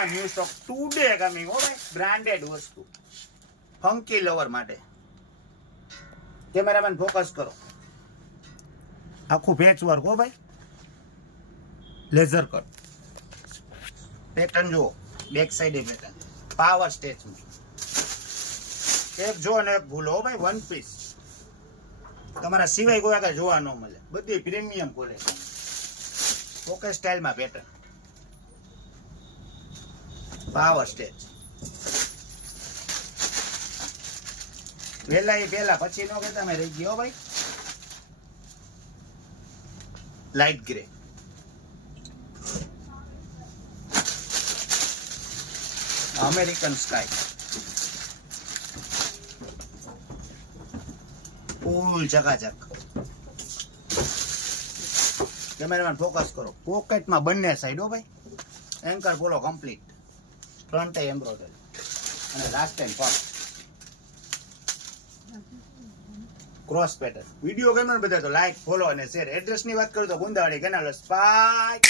નો new stock today coming હો ભાઈ, branded વસ્તુ ફંકી લવર માટે. કેમેરામેન ફોકસ કરો. આખું પેચ વર્ક હો ભાઈ, લેઝર કટ પેટર્ન જુઓ, બેક સાઈડ પેટર્ન, પાવર સ્ટેચમાં એક જો ને એક ભૂલો હો ભાઈ. વન પીસ તમારા સિવાય કોઈ આગળ જોવા ન મળે, બધી પ્રીમિયમ ક્વોલિટી. ઓકે સ્ટાઇલમાં પેટર્ન, પાવર સ્ટેચ. વેલા એ પેલા પછી નો કહેતા મેં રહી ગયો ભાઈ. લાઇટ ગ્રે, અમેરિકન સ્કાય, ફૂલ ચકાચક. કેમેરામેન ફોકસ કરો. પોકેટમાં બંને સાઈડ હો ભાઈ. એન્કર બોલો કમ્પ્લીટ, ફ્રન્ટ એમ્બ્રોઇડરી અને લાસ્ટ ટાઈમ પર ક્રોસ પેટર્ન. વિડીયો ગમે ને બધા તો લાઈક, ફોલો અને શેર. એડ્રેસ ની વાત કરું તો ગુંદાવાડી કેનાલ સ્પાઈ.